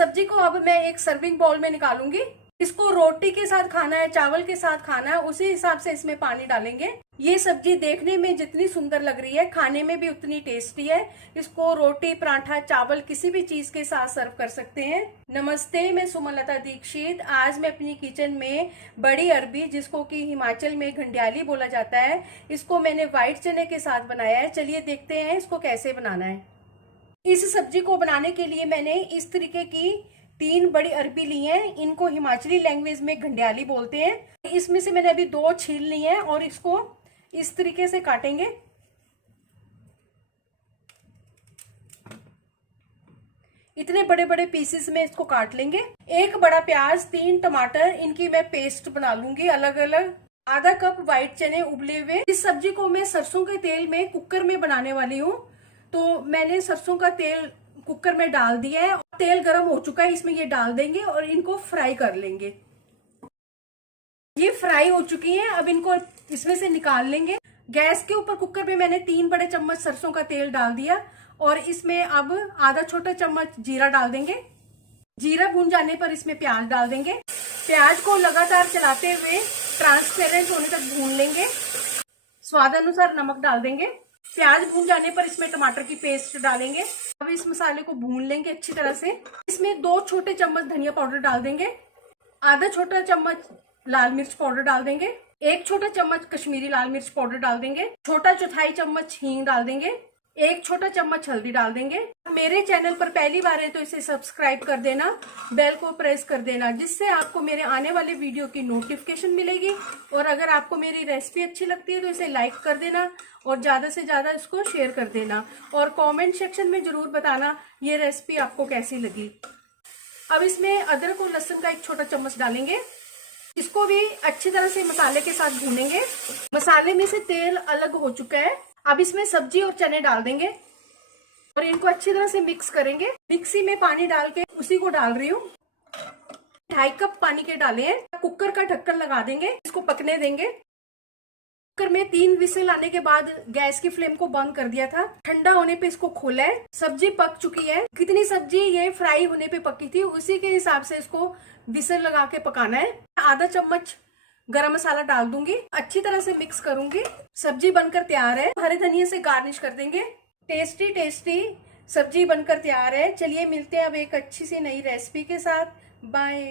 सब्जी को अब मैं एक सर्विंग बाउल में निकालूंगी। इसको रोटी के साथ खाना है, चावल के साथ खाना है, उसी हिसाब से इसमें पानी डालेंगे। ये सब्जी देखने में जितनी सुंदर लग रही है, खाने में भी उतनी टेस्टी है। इसको रोटी, पराठा, चावल किसी भी चीज के साथ सर्व कर सकते हैं। नमस्ते, मैं सुमलता दीक्षित। आज मैं अपनी किचन में बड़ी अरबी, जिसको कि हिमाचल में घंडियाली बोला जाता है, इसको मैंने व्हाइट चने के साथ बनाया है। चलिए देखते हैं इसको कैसे बनाना है। इस सब्जी को बनाने के लिए मैंने इस तरीके की 3 बड़ी अरबी ली हैं। इनको हिमाचली लैंग्वेज में घंडियाली बोलते हैं। इसमें से मैंने अभी 2 छील ली हैं और इसको इस तरीके से काटेंगे। इतने बड़े बड़े पीसेस में इसको काट लेंगे। 1 बड़ा प्याज, 3 टमाटर, इनकी मैं पेस्ट बना लूंगी अलग अलग। आधा कप व्हाइट चने उबले हुए। इस सब्जी को मैं सरसों के तेल में कुकर में बनाने वाली हूँ, तो मैंने सरसों का तेल कुकर में डाल दिया है। तेल गर्म हो चुका है, इसमें ये डाल देंगे और इनको फ्राई कर लेंगे। ये फ्राई हो चुकी हैं, अब इनको इसमें से निकाल लेंगे। गैस के ऊपर कुकर में मैंने 3 बड़े चम्मच सरसों का तेल डाल दिया और इसमें अब आधा छोटा चम्मच जीरा डाल देंगे। जीरा भून जाने पर इसमें प्याज डाल देंगे। प्याज को लगातार चलाते हुए ट्रांसपेरेंट होने तक भून लेंगे। स्वाद अनुसार नमक डाल देंगे। प्याज भून जाने पर इसमें टमाटर की पेस्ट डालेंगे। अब इस मसाले को भून लेंगे अच्छी तरह से। इसमें 2 छोटे चम्मच धनिया पाउडर डाल देंगे। आधा छोटा चम्मच लाल मिर्च पाउडर डाल देंगे। 1 छोटा चम्मच कश्मीरी लाल मिर्च पाउडर डाल देंगे। छोटा चौथाई चम्मच हींग डाल देंगे। 1 छोटा चम्मच हल्दी डाल देंगे। मेरे चैनल पर पहली बार है तो इसे सब्सक्राइब कर देना, बेल को प्रेस कर देना, जिससे आपको मेरे आने वाले वीडियो की नोटिफिकेशन मिलेगी। और अगर आपको मेरी रेसिपी अच्छी लगती है तो इसे लाइक कर देना और ज्यादा से ज्यादा इसको शेयर कर देना और कमेंट सेक्शन में जरूर बताना ये रेसिपी आपको कैसी लगी। अब इसमें अदरक और लहसुन का 1 छोटा चम्मच डालेंगे। इसको भी अच्छी तरह से मसाले के साथ भूनेंगे। मसाले में से तेल अलग हो चुका है। अब इसमें सब्जी और चने डाल देंगे और इनको अच्छी तरह से मिक्स करेंगे। मिक्सी में पानी डाल के उसी को डाल रही हूँ। 2.5 कप पानी के डाले हैं। कुकर का ढक्कन लगा देंगे, इसको पकने देंगे। कुकर में 3 विसल आने के बाद गैस की फ्लेम को बंद कर दिया था। ठंडा होने पे इसको खोला है। सब्जी पक चुकी है। कितनी सब्जी ये फ्राई होने पे पकी थी उसी के हिसाब से इसको विसल लगा के पकाना है। आधा चम्मच गरम मसाला डाल दूंगी, अच्छी तरह से मिक्स करूंगी। सब्जी बनकर तैयार है। हरे धनिया से गार्निश कर देंगे। टेस्टी टेस्टी सब्जी बनकर तैयार है। चलिए मिलते हैं अब एक अच्छी सी नई रेसिपी के साथ। बाय।